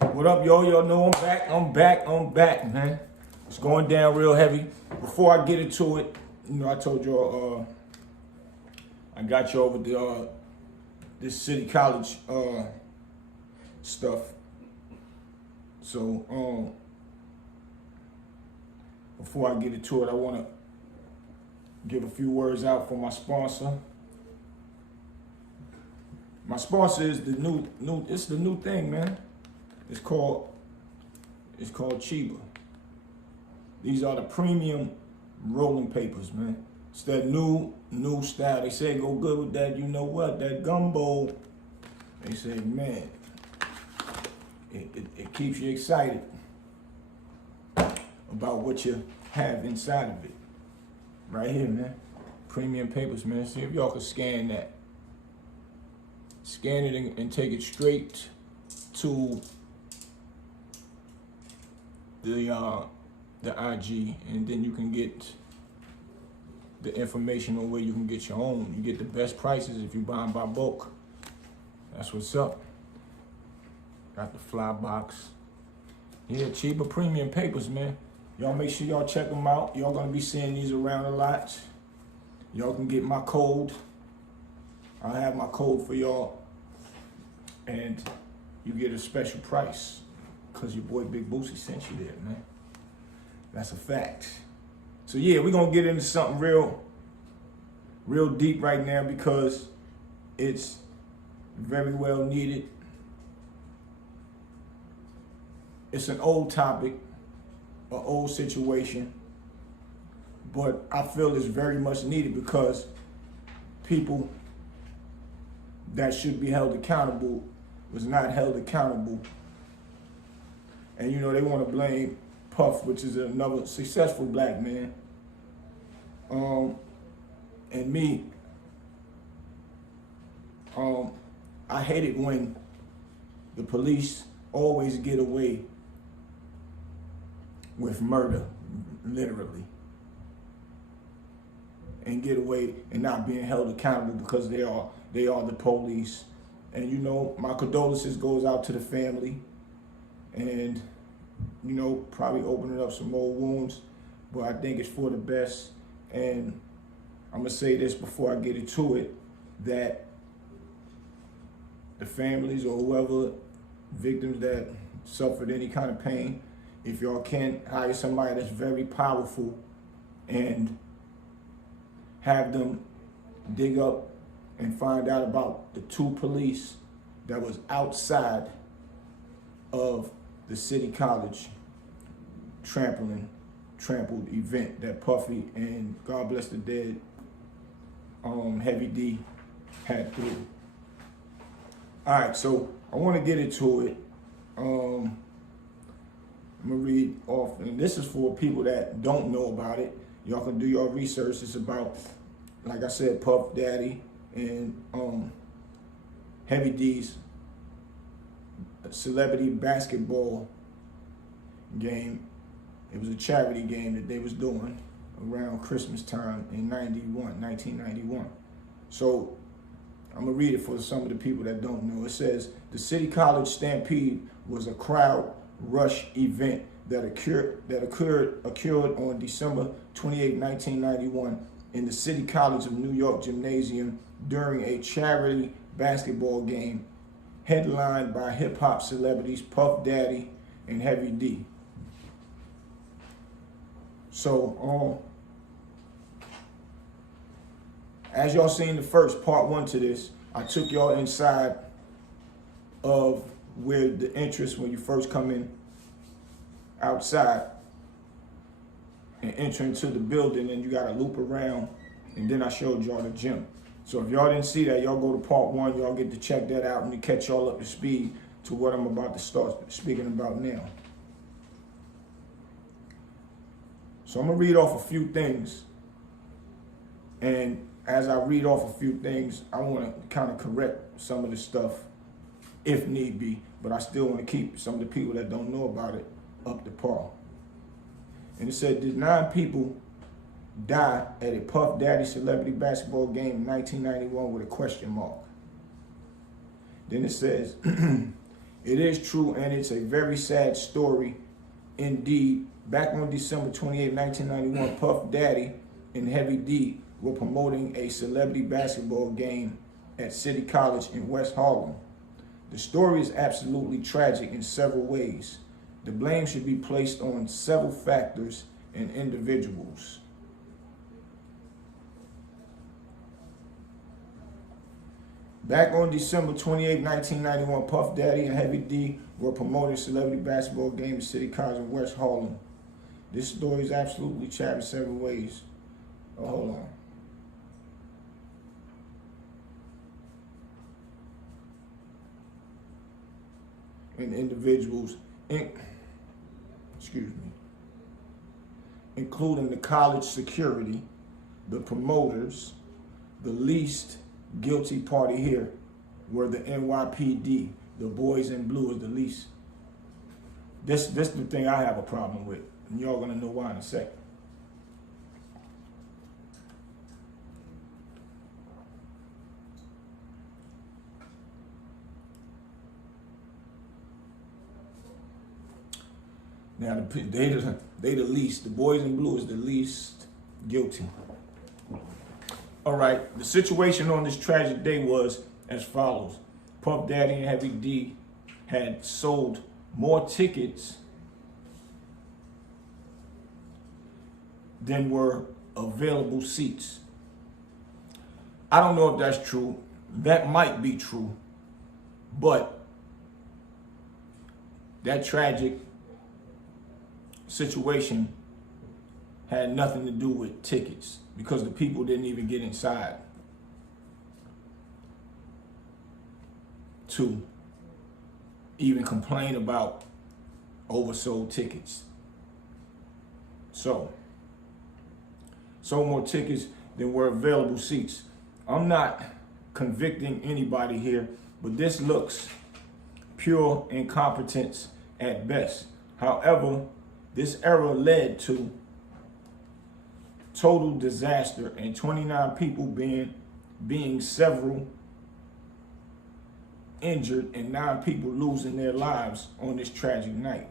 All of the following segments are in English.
What up, y'all? Y'all know I'm back, man. It's going down real heavy. Before I get into it, I told y'all I got you over the this city college stuff. So before I get into it, I want to give a few words out for my sponsor. My sponsor is the new thing, man. It's called Chiba. These are the premium rolling papers, man. It's that new style. They say go good with that, you know what, that gumbo. They say, man, it keeps you excited about what you have inside of it. Right here, man. Premium papers, man. See if y'all can scan that. Scan it and take it straight to the IG, and then you can get the information on where you can get your own. You get the best prices if you buy them by bulk. That's what's up. Got the fly box. Yeah, cheaper premium papers, man. Y'all make sure y'all check them out. Y'all gonna be seeing these around a lot. Y'all can get my code. I'll have my code for y'all. And you get a special price. Cause your boy Big Boosie sent you there, man. That's a fact. So yeah, we're gonna get into something real deep right now because it's very well needed. It's an old topic, an old situation, but I feel it's very much needed because people that should be held accountable was not held accountable. And they want to blame Puff, which is another successful black man. And me, I hate it when the police always get away with murder, literally. And get away and not being held accountable because they are the police. And my condolences goes out to the family. And probably opening up some more wounds, but I think it's for the best. And I'm gonna say this before I get into it, that the families or whoever, victims that suffered any kind of pain, if y'all can hire somebody that's very powerful and have them dig up and find out about the two police that was outside of the city college trampled event that Puffy and God bless the dead Heavy D had through. All right, so I want to get into it. I'm gonna read off, and this is for people that don't know about it. Y'all can do your research. It's about, like I said, Puff Daddy and Heavy D's celebrity basketball game. It was a charity game that they was doing around Christmas time in 1991. So I'm gonna read it for some of the people that don't know. It says, the City College Stampede was a crowd rush event that occurred on December 28, 1991 in the City College of New York gymnasium during a charity basketball game headlined by hip-hop celebrities Puff Daddy and Heavy D. So, as y'all seen the first part one to this, I took y'all inside of where the entrance, when you first come in outside and enter into the building, and you gotta loop around, and then I showed y'all the gym. So if y'all didn't see that, y'all go to part one, y'all get to check that out and to catch y'all up to speed to what I'm about to start speaking about now. So I'm gonna read off a few things. And as I read off a few things, I wanna kind of correct some of the stuff if need be, but I still wanna keep some of the people that don't know about it up to par. And it said, did 9 people die at a Puff Daddy celebrity basketball game in 1991 with a question mark? Then it says, It is true, and it's a very sad story indeed. Back on December 28, 1991, Puff Daddy and Heavy D were promoting a celebrity basketball game at City College in West Harlem. The story is absolutely tragic in several ways. The blame should be placed on several factors and individuals. Back on December 28, 1991, Puff Daddy and Heavy D were promoting a celebrity basketball game at City College in West Harlem. This story is absolutely tragic in several ways. Oh, hold on. And individuals, including the college security, the promoters. The least guilty party here were the NYPD. The boys in blue is the least. This the thing I have a problem with, and y'all gonna know why in a second. Now they the least. The boys in blue is the least guilty. All right, the situation on this tragic day was as follows. Puff Daddy and Heavy D had sold more tickets than were available seats. I don't know if that's true. That might be true, but that tragic situation had nothing to do with tickets because the people didn't even get inside to even complain about oversold tickets. So more tickets than were available seats. I'm not convicting anybody here, but this looks pure incompetence at best. However, this error led to total disaster and 29 people being several injured and 9 people losing their lives on this tragic night.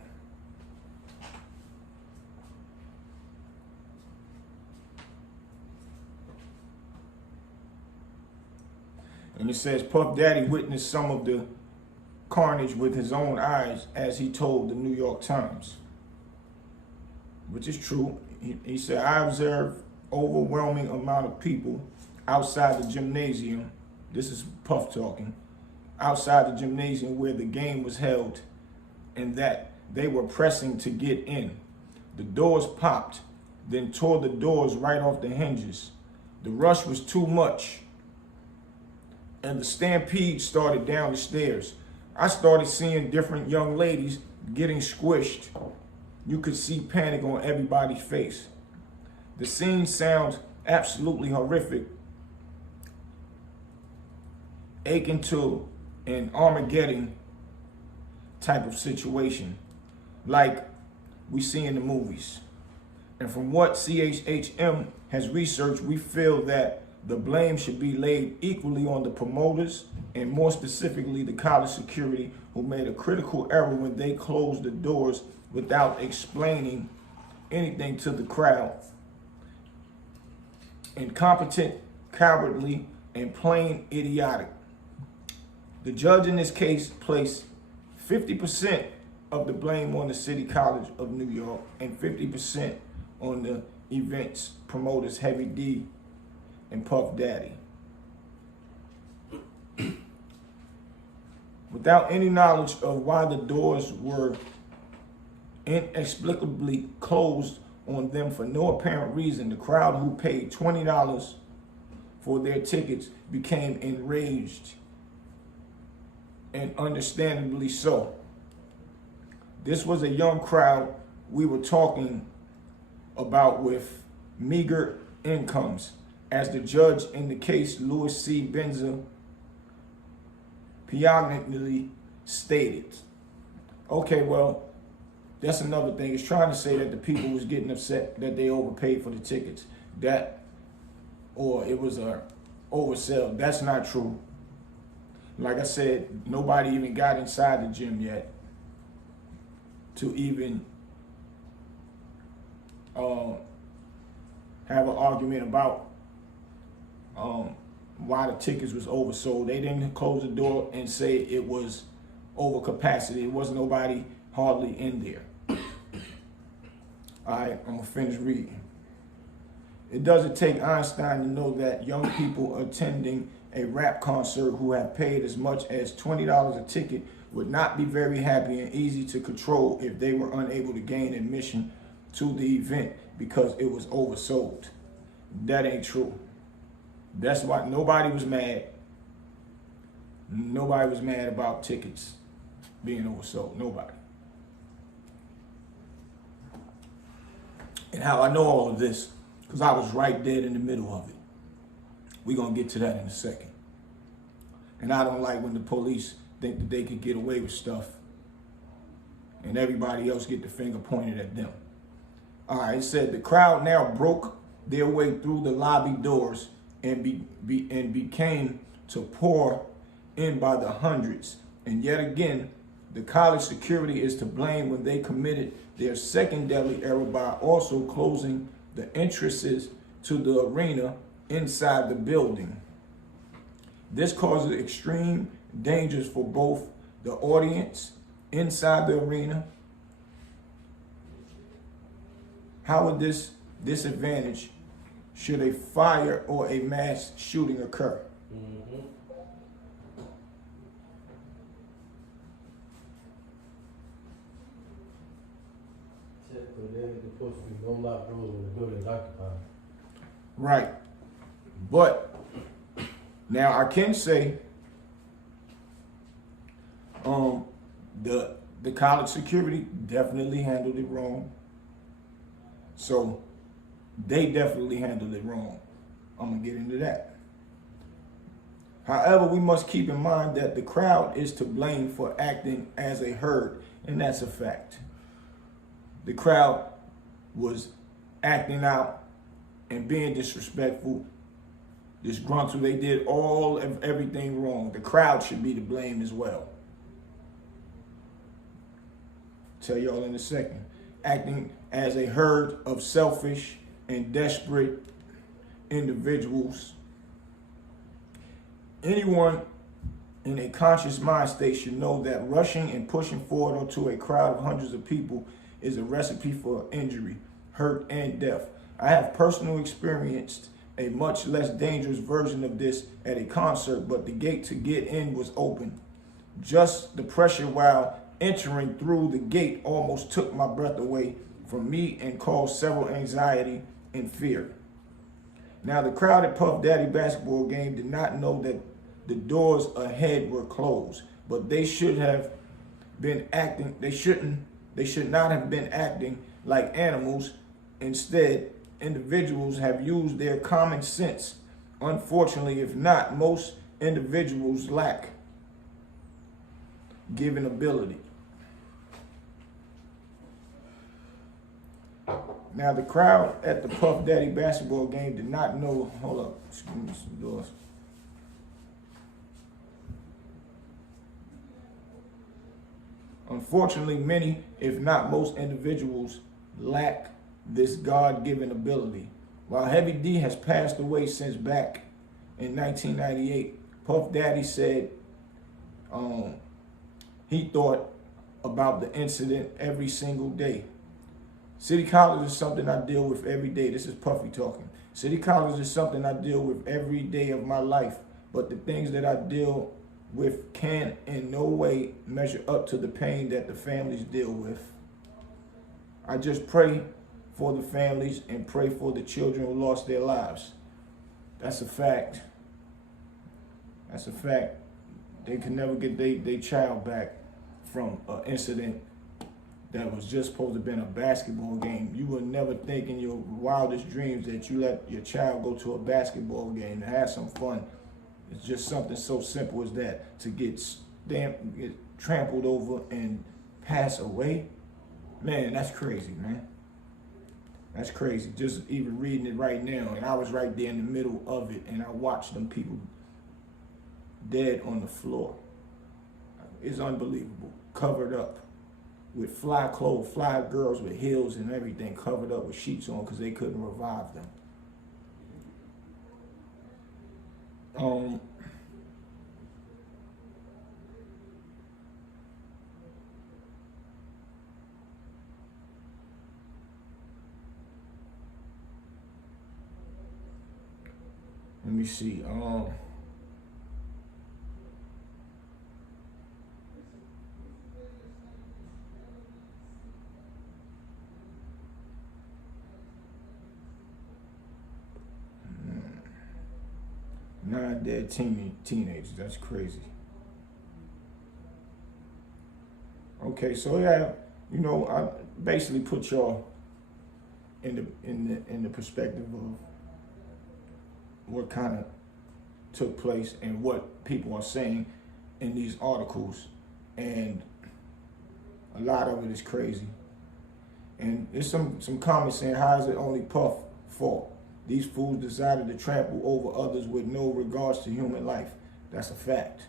And it says Puff Daddy witnessed some of the carnage with his own eyes as he told the New York Times, which is true. He said, I observed overwhelming amount of people outside the gymnasium. This is Puff talking. Outside the gymnasium where the game was held, and that they were pressing to get in. The doors popped, then tore the doors right off the hinges. The rush was too much, and the stampede started down the stairs. I started seeing different young ladies getting squished. You could see panic on everybody's face. The scene sounds absolutely horrific, akin to an Armageddon type of situation, like we see in the movies. And from what CHHM has researched, we feel that the blame should be laid equally on the promoters and more specifically the college security, who made a critical error when they closed the doors without explaining anything to the crowd. Incompetent, cowardly, and plain idiotic. The judge in this case placed 50% of the blame on the City College of New York and 50% on the event's promoters, Heavy D and Puff Daddy. Without any knowledge of why the doors were inexplicably closed on them for no apparent reason, the crowd who paid $20 for their tickets became enraged, and understandably so. This was a young crowd we were talking about with meager incomes, as the judge in the case, Louis C. Benza, pianously stated. Okay, well, that's another thing. It's trying to say that the people was getting upset that they overpaid for the tickets, or it was a oversell. That's not true. Like I said, nobody even got inside the gym yet to even have an argument about why the tickets was oversold. They didn't close the door and say it was over capacity. It wasn't nobody hardly in there. All right, I'm gonna finish reading. It doesn't take Einstein to know that young people attending a rap concert who have paid as much as $20 a ticket would not be very happy and easy to control if they were unable to gain admission to the event because it was oversold. That ain't true. That's why nobody was mad. Nobody was mad about tickets being oversold. Nobody. And how I know all of this, because I was right dead in the middle of it. We're going to get to that in a second. And I don't like when the police think that they could get away with stuff and everybody else get the finger pointed at them. All right, it said the crowd now broke their way through the lobby doors and became to pour in by the hundreds. And yet again, the college security is to blame when they committed their second deadly error by also closing the entrances to the arena inside the building. This causes extreme dangers for both the audience inside the arena. How would this disadvantage should a fire or a mass shooting occur? Mm-hmm. There's supposed to be no locked doors when the building is occupied. Right. But now I can say the college security definitely handled it wrong. So they definitely handled it wrong. I'm gonna get into that. However, we must keep in mind that the crowd is to blame for acting as a herd, and that's a fact. The crowd was acting out and being disrespectful, disgruntled. They did all of everything wrong. The crowd should be to blame as well. Tell y'all in a second. Acting as a herd of selfish and desperate individuals. Anyone in a conscious mind state should know that rushing and pushing forward onto a crowd of hundreds of people is a recipe for injury, hurt, and death. I have personally experienced a much less dangerous version of this at a concert, but the gate to get in was open. Just the pressure while entering through the gate almost took my breath away from me and caused several anxiety and fear. Now, the crowd at Puff Daddy basketball game did not know that the doors ahead were closed, but they should have been acting. They should not have been acting like animals. Instead, individuals have used their common sense. Unfortunately, if not, most individuals lack given ability. Now, the crowd at the Puff Daddy basketball game did not know. Hold up, excuse me, some doors. Unfortunately, many, if not most individuals, lack this God-given ability. While Heavy D has passed away since back in 1998, Puff Daddy said he thought about the incident every single day. City College is something I deal with every day. This is Puffy talking. City College is something I deal with every day of my life, but the things that I deal with can in no way measure up to the pain that the families deal with. I just pray for the families and pray for the children who lost their lives. That's a fact. That's a fact. They can never get their child back from an incident that was just supposed to have been a basketball game. You would never think in your wildest dreams that you let your child go to a basketball game and have some fun. It's just something so simple as that. To get trampled over and pass away, man, that's crazy, man. That's crazy. Just even reading it right now, and I was right there in the middle of it, and I watched them people dead on the floor. It's unbelievable. Covered up with fly clothes, fly girls with heels and everything, covered up with sheets on because they couldn't revive them. Let me see. Nine dead teenagers. That's crazy. Okay, so yeah, I basically put y'all in the perspective of what kind of took place and what people are saying in these articles, and a lot of it is crazy. And there's some comments saying, how is it only Puff fault? These fools decided to trample over others with no regards to human life. That's a fact.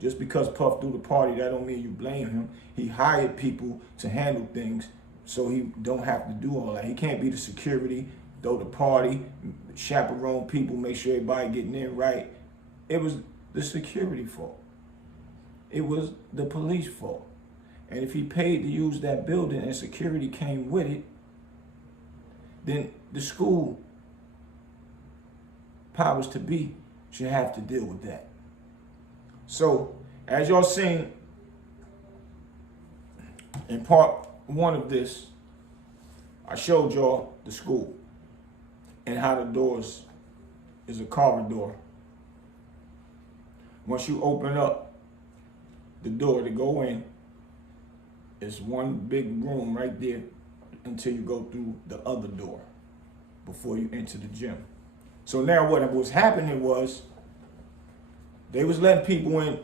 Just because Puff threw the party, that don't mean you blame him. He hired people to handle things so he don't have to do all that. He can't be the security, throw the party, chaperone people, make sure everybody getting in right. It was the security fault. It was the police fault. And if he paid to use that building and security came with it, then the school powers to be should have to deal with that. So, as y'all seen in part one of this, I showed y'all the school and how the doors is a corridor. Once you open up the door to go in, it's one big room right there until you go through the other door before you enter the gym. So now what was happening was they was letting people in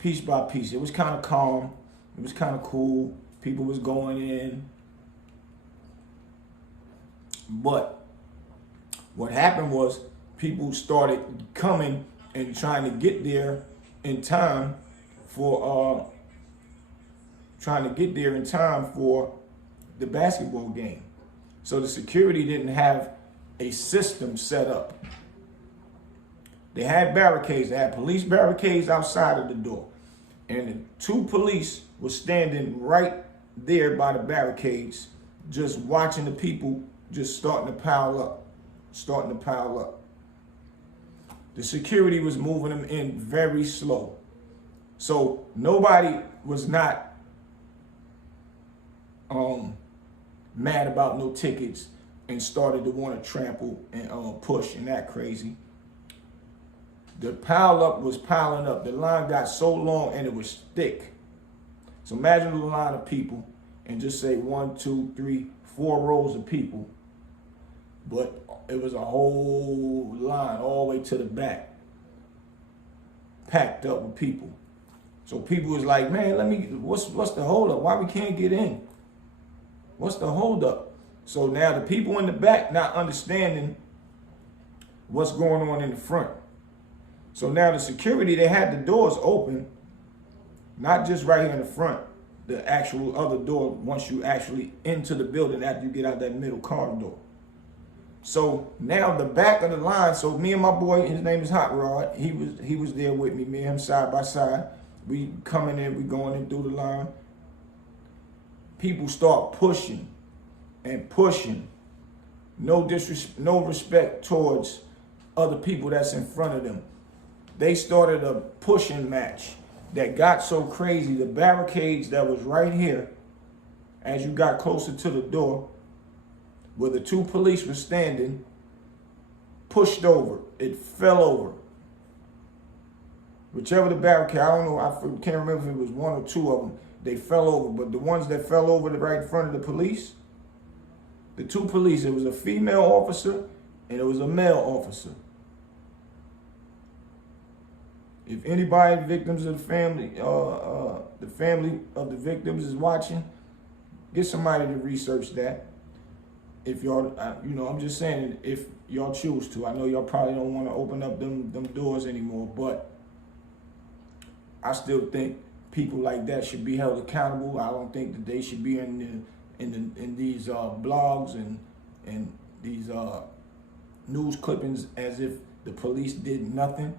piece by piece. It was kind of calm. It was kind of cool. People was going in. But what happened was people started coming and trying to get there in time for the basketball game. So the security didn't have a system set up. They had barricades. They had police barricades outside of the door. And the two police were standing right there by the barricades, just watching the people just starting to pile up. The security was moving them in very slow. So nobody was not mad about no tickets and started to want to trample and push and act crazy. The pile up was piling up. The line got so long and it was thick. So imagine a line of people and just say 1, 2, 3, 4 rows of people. But it was a whole line all the way to the back, packed up with people. So people was like, man, what's the hold up? Why we can't get in? What's the hold up? So now the people in the back not understanding what's going on in the front. So now the security, they had the doors open, not just right here in the front, the actual other door once you actually into the building after you get out that middle corridor. So now the back of the line, so me and my boy, his name is Hot Rod, he was there with me, and him side by side. We coming in, we going in through the line. People start pushing and pushing. No respect towards other people that's in front of them. They started a pushing match that got so crazy. The barricades that was right here, as you got closer to the door, where the two police were standing, pushed over. It fell over. Whichever the barricade, I don't know, I can't remember if it was 1 or 2 of them, they fell over. But the ones that fell over right in front of the police, the 2 police, it was a female officer and it was a male officer. If anybody, victims of the family of the victims is watching, get somebody to research that. If y'all, I'm just saying, if y'all choose to. I know y'all probably don't want to open up them doors anymore, but I still think people like that should be held accountable. I don't think that they should be in these blogs and these news clippings as if the police did nothing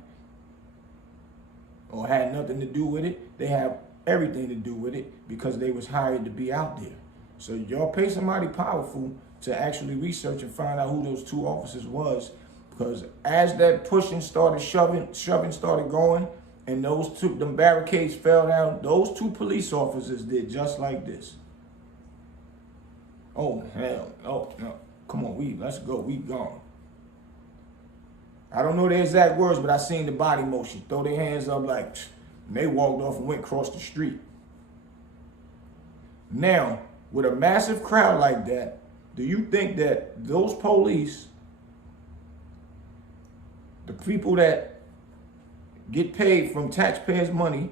or had nothing to do with it. They have everything to do with it because they was hired to be out there. So y'all pay somebody powerful to actually research and find out who those two officers was, because as that pushing started, shoving started going, and them barricades fell down, those two police officers did just like this. Oh hell, oh no, come on, let's go, we gone. I don't know the exact words, but I seen the body motion, throw their hands up like, and they walked off and went across the street. Now, with a massive crowd like that, do you think that those police, the people that get paid from taxpayers' money,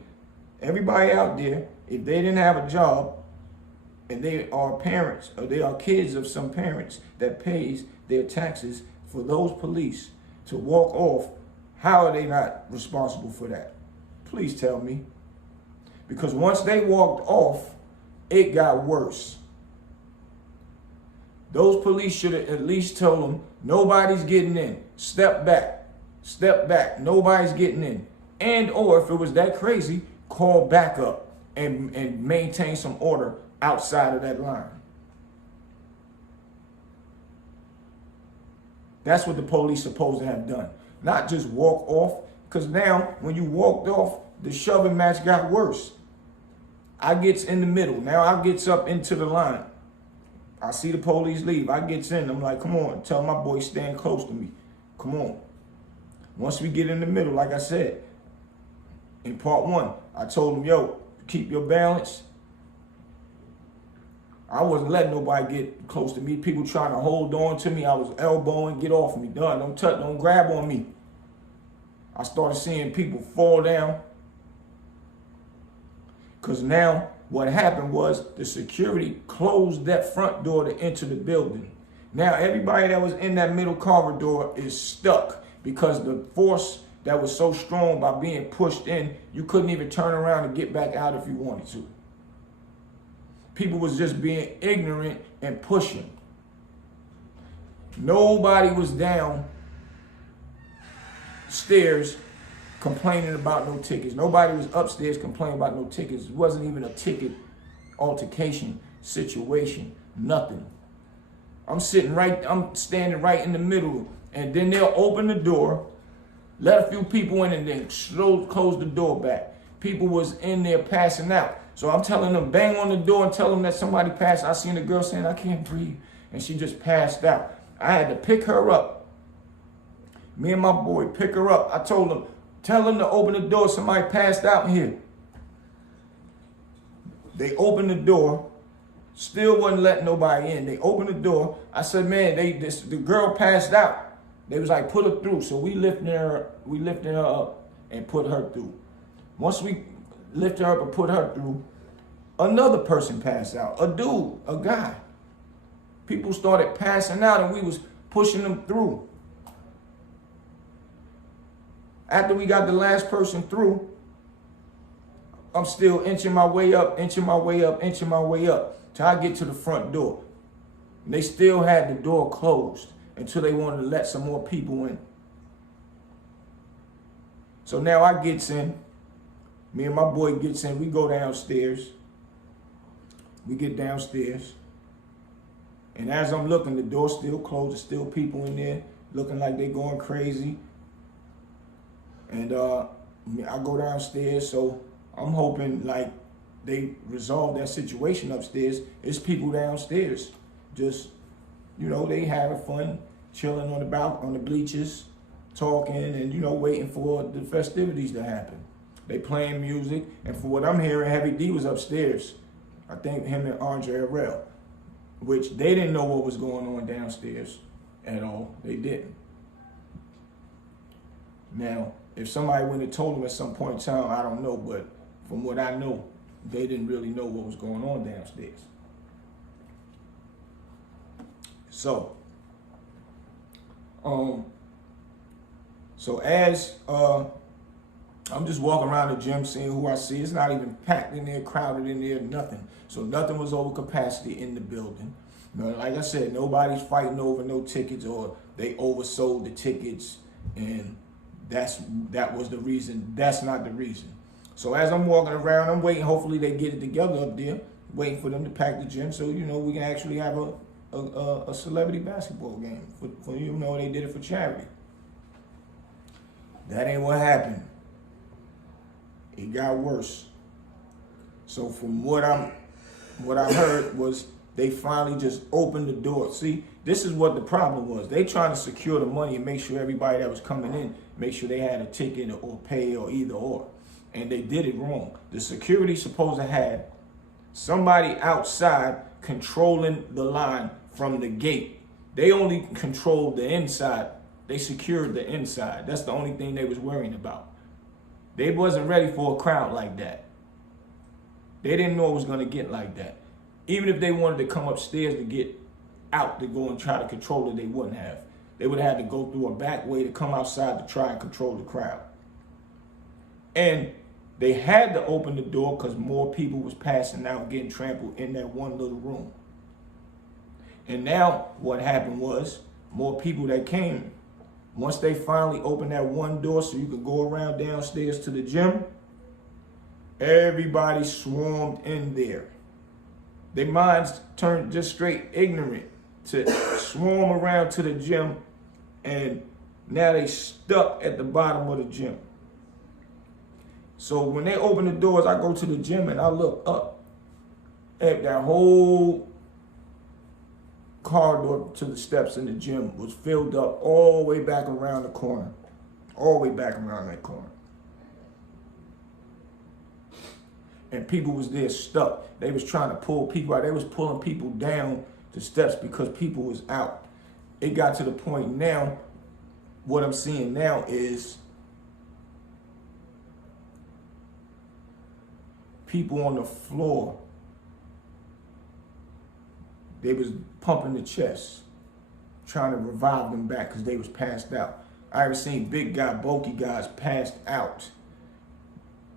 everybody out there, if they didn't have a job and they are parents or they are kids of some parents that pays their taxes, for those police to walk off, how are they not responsible for that? Please tell me. Because once they walked off, it got worse. Those police should have at least told them, nobody's getting in. Step back. Step back. Nobody's getting in. And or if it was that crazy, call backup and maintain some order outside of that line. That's what the police supposed to have done. Not just walk off. Because now, when you walked off, the shoving match got worse. I gets in the middle. Now I gets up into the line. I see the police leave. I gets in. I'm like, come on. Tell my boy stand close to me. Come on. Once we get in the middle, like I said, in part one, I told him, yo, keep your balance. I wasn't letting nobody get close to me. People trying to hold on to me. I was elbowing, get off me. Don't touch, don't grab on me. I started seeing people fall down. Because now what happened was the security closed that front door to enter the building. Now everybody that was in that middle corridor is stuck because the force that was so strong by being pushed in, you couldn't even turn around and get back out if you wanted to. People was just being ignorant and pushing. Nobody was down stairs complaining about no tickets. Nobody was upstairs complaining about no tickets. It wasn't even a ticket altercation situation, nothing. I'm standing right in the middle, and then they'll open the door, let a few people in, and then close the door back. People was in there passing out. So I'm telling them, bang on the door and tell them that somebody passed. I seen a girl saying, I can't breathe, and she just passed out. I had to pick her up. Me and my boy, pick her up. I told them, tell them to open the door. Somebody passed out in here. They opened the door. Still wasn't letting nobody in. They opened the door. I said, man, the girl passed out. They was like, put her through. So we lifted her up and put her through. Once we lifted her up and put her through, another person passed out. A dude, a guy. People started passing out and we was pushing them through. After we got the last person through, I'm still inching my way up, inching my way up, inching my way up till I get to the front door. And they still had the door closed until they wanted to let some more people in. So now I gets in. Me and my boy gets in. We go downstairs. We get downstairs. And as I'm looking, the door's still closed. There's still people in there looking like they going crazy. And I go downstairs, so I'm hoping like they resolve that situation upstairs. It's people downstairs, just, you know, they having fun, chilling on the bleachers, talking and, you know, waiting for the festivities to happen. They playing music, and for what I'm hearing, Heavy D was upstairs. I think him and Andre Harrell, which they didn't know what was going on downstairs at all. They didn't. Now, if somebody went and told them at some point in time, I don't know, but from what I know, they didn't really know what was going on downstairs. So, as I'm just walking around the gym seeing who I see. It's not even packed in there, crowded in there, nothing. So nothing was over capacity in the building. You know, like I said, nobody's fighting over no tickets or they oversold the tickets, and that was the reason. That's not the reason. So as I'm walking around, I'm waiting. Hopefully they get it together up there, waiting for them to pack the gym so we can actually have a celebrity basketball game. For they did it for charity. That ain't what happened. It got worse. So from what I heard was they finally just opened the door. See, this is what the problem was. They trying to secure the money and make sure everybody that was coming in, make sure they had a ticket or pay or either or. And they did it wrong. The security supposed to have somebody outside controlling the line from the gate. They only controlled the inside. They secured the inside. That's the only thing they was worrying about. They wasn't ready for a crowd like that. They didn't know it was going to get like that. Even if they wanted to come upstairs to get out to go and try to control it, they wouldn't have. They would have had to go through a back way to come outside to try and control the crowd. And they had to open the door because more people was passing out, getting trampled in that one little room. And now what happened was more people that came. Once they finally opened that one door so you could go around downstairs to the gym, everybody swarmed in there. Their minds turned just straight ignorant to swarm around to the gym, and now they stuck at the bottom of the gym. So when they open the doors, I go to the gym and I look up at that whole corridor to the steps in the gym was filled up all the way back around the corner. All the way back around that corner. And people was there stuck. They was trying to pull people out. They was pulling people down the steps because people was out. It got to the point now, what I'm seeing now is people on the floor. They was pumping the chest, trying to revive them back because they was passed out. I ever seen big guy, bulky guys passed out.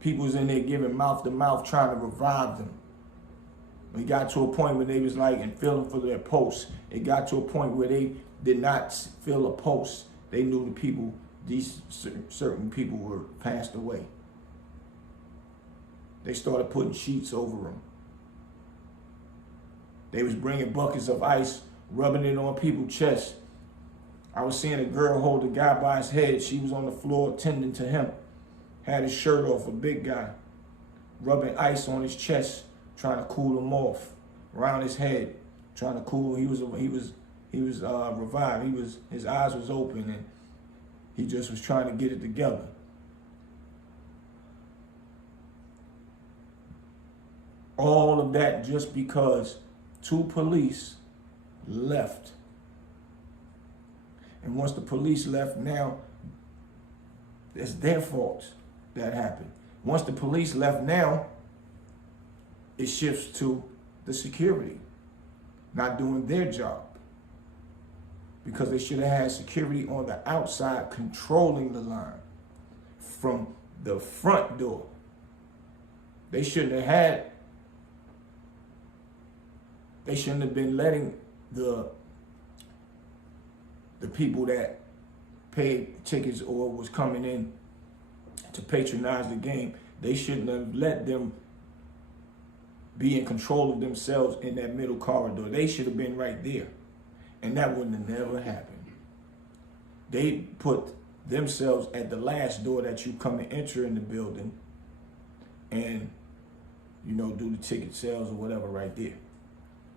People was in there giving mouth to mouth, trying to revive them. It got to a point where they was like and feeling for their pulse. It got to a point where they did not feel a pulse. They knew the people, these certain people were passed away. They started putting sheets over them. They was bringing buckets of ice, rubbing it on people's chests. I was seeing a girl hold a guy by his head. She was on the floor tending to him. Had his shirt off, a big guy, rubbing ice on his chest, trying to cool him off, around his head, trying to cool. He was revived. His eyes was open, and he just was trying to get it together. All of that just because 2 police left. And once the police left, now it's their fault that happened. Once the police left, now it shifts to the security not doing their job, because they should have had security on the outside controlling the line from the front door. They shouldn't have been letting the people that paid tickets or was coming in to patronize the game. They shouldn't have let them be in control of themselves in that middle corridor. They should have been right there. And that wouldn't have never happened. They put themselves at the last door that you come and enter in the building and, do the ticket sales or whatever right there.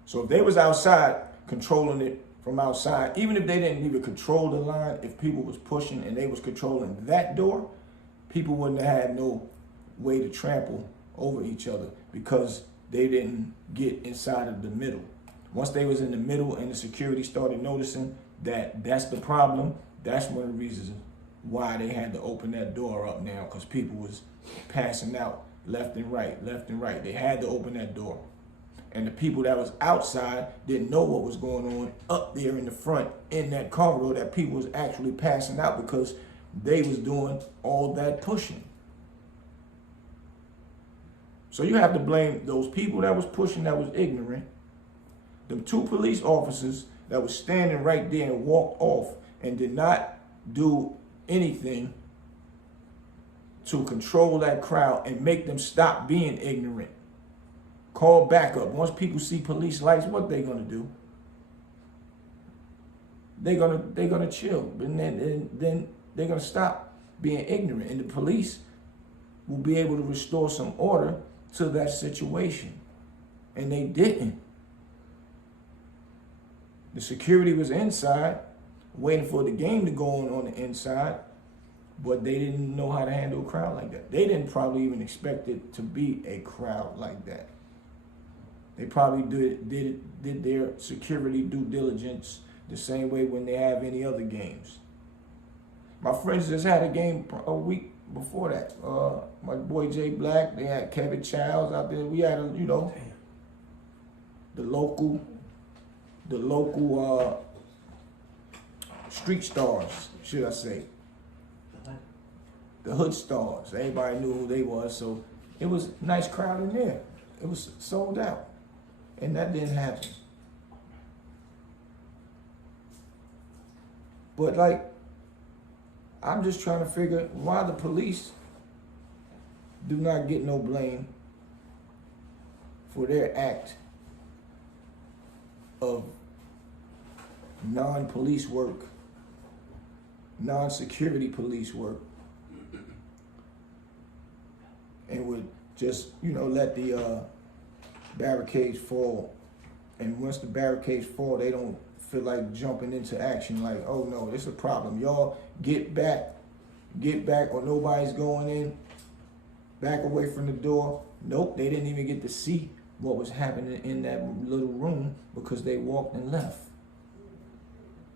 So if they was outside controlling it from outside, even if they didn't even control the line, if people was pushing and they was controlling that door, people wouldn't have had no way to trample over each other because they didn't get inside of the middle. Once they was in the middle and the security started noticing that that's the problem, that's one of the reasons why they had to open that door up now, because people was passing out left and right. They had to open that door. And the people that was outside didn't know what was going on up there in the front in that corridor, that people was actually passing out because they was doing all that pushing. So you have to blame those people that was pushing, that was ignorant, them 2 police officers that was standing right there and walked off and did not do anything to control that crowd and make them stop being ignorant. Call backup. Once people see police lights, what they gonna do? They're gonna chill, and then they're gonna stop being ignorant, and the police will be able to restore some order to that situation. And they didn't. The security was inside, waiting for the game to go on the inside, but they didn't know how to handle a crowd like that. They didn't probably even expect it to be a crowd like that. They probably did their security due diligence the same way when they have any other games. My friends just had a game a week before that. My boy Jay Black, they had Kevin Childs out there. We had, the local street stars, should I say. The hood stars. Everybody knew who they was, so it was a nice crowd in there. It was sold out. And that didn't happen. But I'm just trying to figure why the police do not get no blame for their act of non-police work, non-security police work, and would just, let the barricades fall. And once the barricades fall, they don't feel like jumping into action like, oh no, this is a problem. Y'all get back, or nobody's going in. Back away from the door. Nope, they didn't even get to see what was happening in that little room because they walked and left.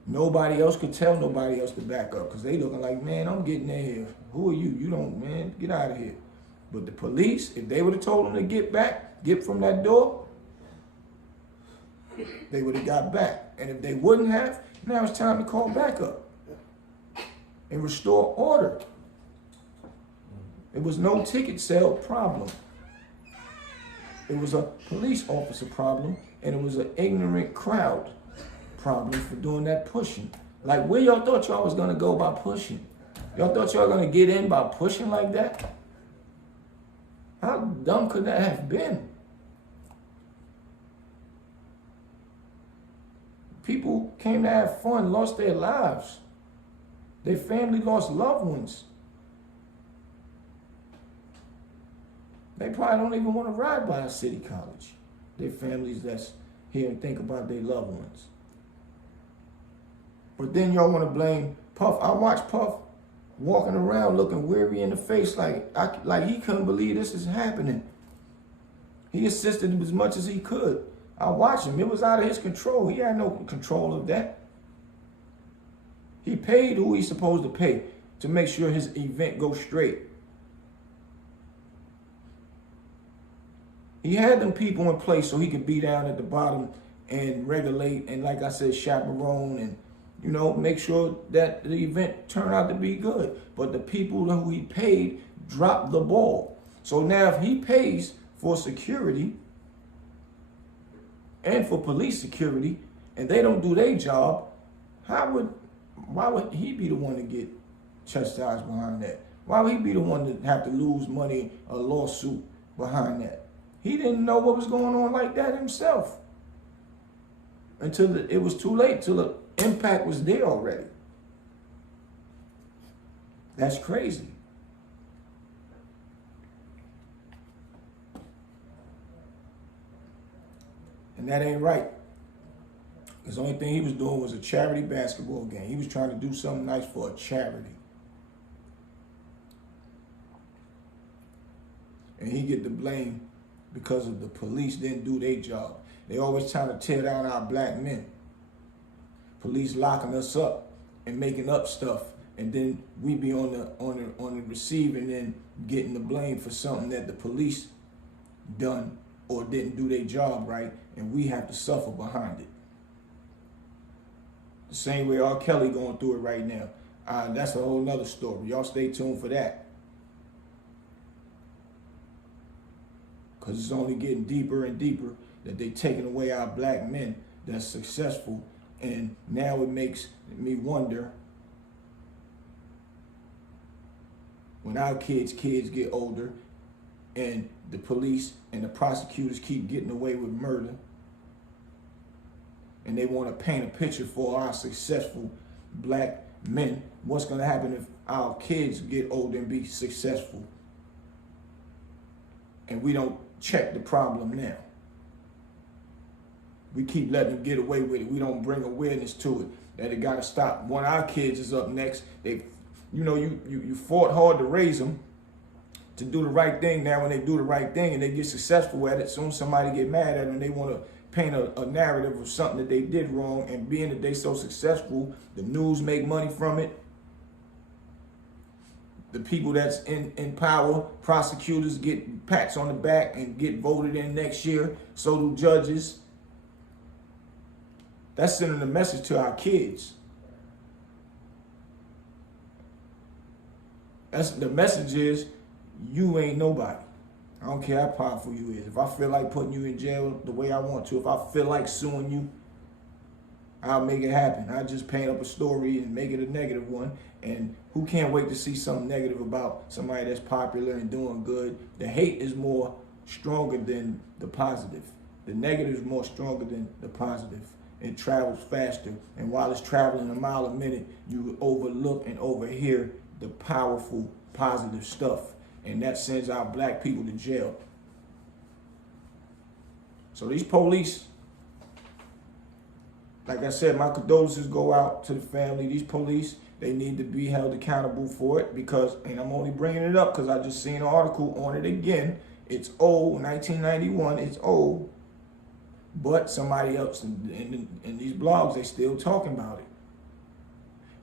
Nobody else could tell nobody else to back up because they looking like, man, I'm getting in here. Who are you? You don't, man, get out of here. But the police, if they would have told them to get back, get from that door, they would have got back. And if they wouldn't have, now it's time to call backup and restore order. It was no ticket sale problem. It was a police officer problem, and it was an ignorant crowd problem for doing that pushing. Like, where y'all thought y'all was gonna go by pushing? Y'all thought y'all gonna get in by pushing like that? How dumb could that have been? People came to have fun, lost their lives. Their family lost loved ones. They probably don't even want to ride by a city college. Their families that's here and think about their loved ones. But then y'all want to blame Puff. I watched Puff walking around looking weary in the face like he couldn't believe this is happening. He assisted as much as he could. I watched him. It was out of his control. He had no control of that. He paid who he's supposed to pay to make sure his event goes straight. He had them people in place so he could be down at the bottom and regulate and, like I said, chaperone and, make sure that the event turned out to be good. But the people who he paid dropped the ball. So now if he pays for security and for police security and they don't do their job, why would he be the one to get chastised behind that? Why would he be the one to have to lose money, a lawsuit behind that? He didn't know what was going on like that himself until it was too late, till the impact was there already. That's crazy. And that ain't right. Because the only thing he was doing was a charity basketball game. He was trying to do something nice for a charity. And he get the blame because of the police didn't do their job. They always trying to tear down our black men. Police locking us up and making up stuff, and then we be on the receiving end getting the blame for something that the police done or didn't do their job right, and we have to suffer behind it. The same way R. Kelly going through it right now. That's a whole nother story. Y'all stay tuned for that. because it's only getting deeper and deeper that they taking away our black men that's successful. And now it makes me wonder, when our kids get older and the police and the prosecutors keep getting away with murder, and they want to paint a picture for our successful black men, what's going to happen if our kids get older and be successful and we don't check the problem now? We keep letting them get away with it. We don't bring awareness to it, that it got to stop. When our kids is up next, you fought hard to raise them to do the right thing. Now when they do the right thing and they get successful at it, soon somebody get mad at them. They want to paint a narrative of something that they did wrong, and being that they so successful, the news make money from it. The people that's in power, prosecutors, get pats on the back and get voted in next year. So do judges. That's sending a message to our kids. The message is, you ain't nobody. I don't care how powerful you is. If I feel like putting you in jail the way I want to, if I feel like suing you, I'll make it happen. I just paint up a story and make it a negative one. And who can't wait to see something negative about somebody that's popular and doing good? The hate is more stronger than the positive. The negative is more stronger than the positive. It travels faster. And while it's traveling a mile a minute, you overlook and overhear the powerful, positive stuff. And that sends our black people to jail. So these police, like I said, my condolences go out to the family. These police, they need to be held accountable for it, because, and I'm only bringing it up because I just seen an article on it again. It's old, 1991, it's old. But somebody else in these blogs, they still talking about it.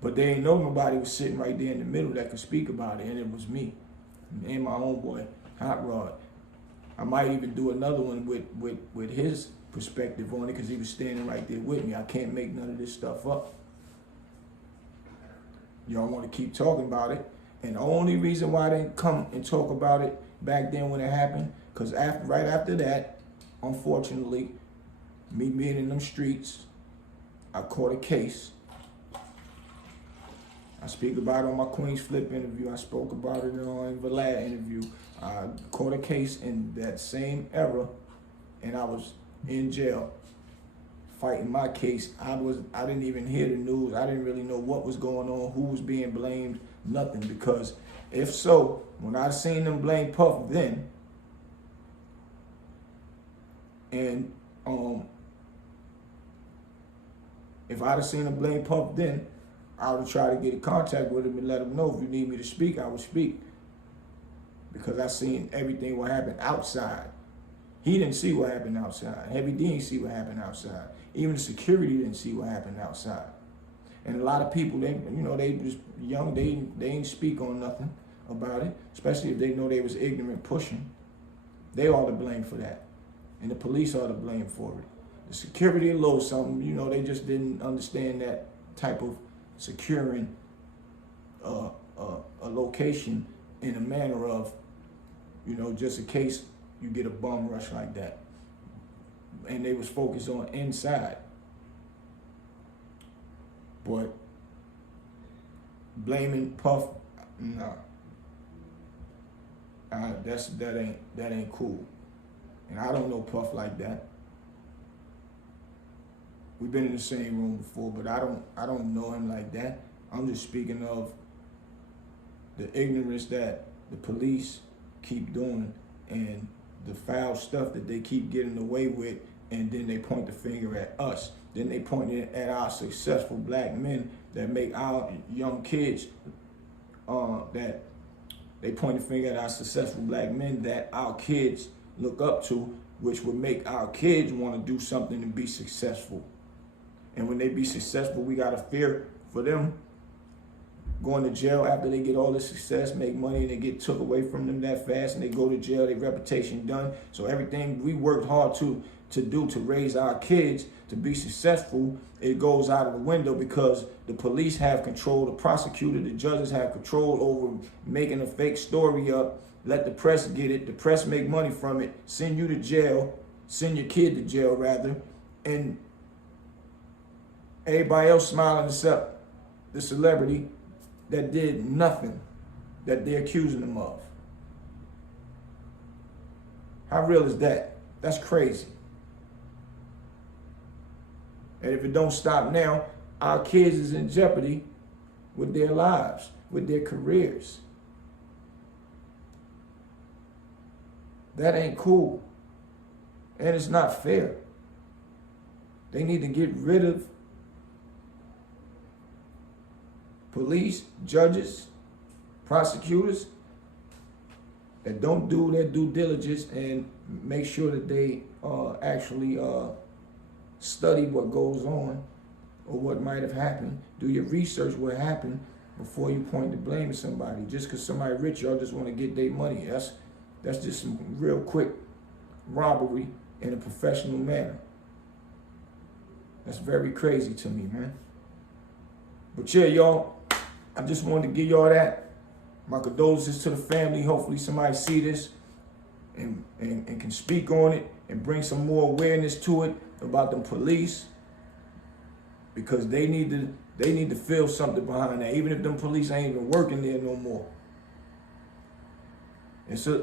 But they ain't know nobody was sitting right there in the middle that could speak about it, and it was me. And my own boy, Hot Rod. I might even do another one with his perspective on it, because he was standing right there with me. I can't make none of this stuff up. Y'all want to keep talking about it. And the only reason why I didn't come and talk about it back then when it happened, because right after that, unfortunately, me being in them streets, I caught a case. I speak about it on my Queen's Flip interview. I spoke about it on the Vlad interview. I caught a case in that same era, and I was in jail fighting my case. I didn't even hear the news. I didn't really know what was going on, who was being blamed, nothing. Because if so, when I seen them blame Puff then, and if I'd have seen them blame Puff then, I would try to get in contact with him and let him know, if you need me to speak, I would speak. Because I seen everything what happened outside. He didn't see what happened outside. Heavy D didn't see what happened outside. Even the security didn't see what happened outside. And a lot of people, they just young, they didn't speak on nothing about it, especially if they know they was ignorant pushing. They ought to blame for that. And the police ought to blame for it. The security a little something, they just didn't understand that type of securing a location in a manner of, just in case you get a bum rush like that. And they was focused on inside. But blaming Puff, nah. That ain't cool. And I don't know Puff like that. We've been in the same room before, but I don't know him like that. I'm just speaking of the ignorance that the police keep doing and the foul stuff that they keep getting away with, and then they point the finger at us. Then they point it at our successful black men that make our young kids, that they point the finger at our successful black men that our kids look up to, which would make our kids want to do something and be successful. And when they be successful, we got to fear for them going to jail after they get all the success, make money, and they get took away from them that fast, and they go to jail, their reputation done. So everything we worked hard to do to raise our kids to be successful, it goes out of the window because the police have control, the prosecutor, the judges have control over making a fake story up. let the press get it, the press make money from it, send you to jail, send your kid to jail rather, and everybody else smiling except the celebrity that did nothing that they're accusing them of. How real is that? That's crazy. And if it don't stop now, our kids is in jeopardy with their lives, with their careers. That ain't cool. And it's not fair. They need to get rid of police, judges, prosecutors that don't do their due diligence and make sure that they actually study what goes on or what might have happened. Do your research what happened before you point the blame at somebody. Just because somebody rich, y'all just want to get their money. That's just some real quick robbery in a professional manner. That's very crazy to me, man. But yeah, y'all, I just wanted to give y'all that. My condolences to the family. Hopefully somebody see this and can speak on it and bring some more awareness to it about them police, because they need to feel something behind that, even if them police ain't even working there no more. It's a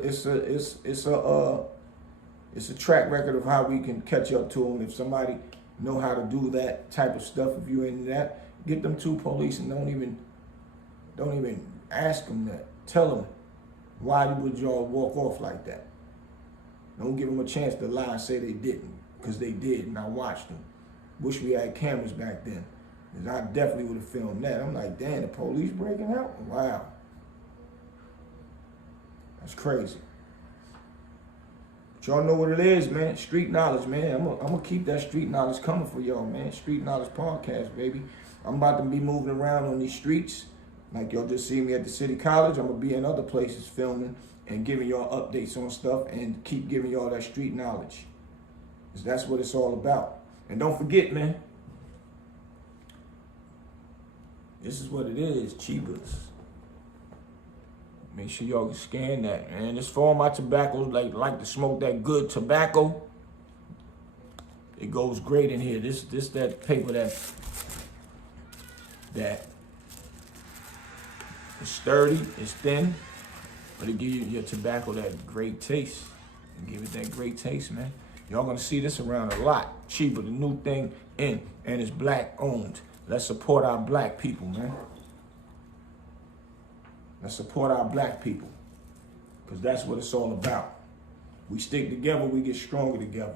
track record of how we can catch up to them. If somebody know how to do that type of stuff, if you into that, get them to police and don't even ask them that. Tell them, why would y'all walk off like that? Don't give them a chance to lie and say they didn't, because they did, and I watched them. Wish we had cameras back then, because I definitely would have filmed that. I'm like, damn, the police breaking out? Wow. That's crazy. But y'all know what it is, man. Street knowledge, man. I'm gonna keep that street knowledge coming for y'all, man. Street knowledge podcast, baby. I'm about to be moving around on these streets. Like y'all just see me at the city college. I'm gonna be in other places filming and giving y'all updates on stuff and keep giving y'all that street knowledge. Because that's what it's all about. And don't forget, man, this is what it is, Chibas. Make sure y'all can scan that, man. This for all my tobaccos like to smoke that good tobacco. It goes great in here. This that paper that it's sturdy, it's thin, but it gives you your tobacco that great taste. And give it that great taste, man. Y'all gonna see this around a lot. Cheaper, the new thing in, and it's black owned. Let's support our black people, man. Let's support our black people, because that's what it's all about. We stick together, we get stronger together.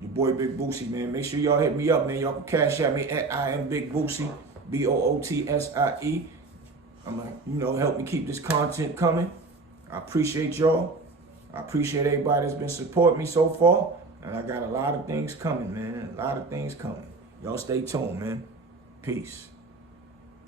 Your boy Big Boosie, man. Make sure y'all hit me up, man. Y'all can cash at me at I am Big Boosie, BOOTSIE. I'm like, help me keep this content coming. I appreciate y'all. I appreciate everybody that's been supporting me so far. And I got a lot of things coming, man. A lot of things coming. Y'all stay tuned, man. Peace.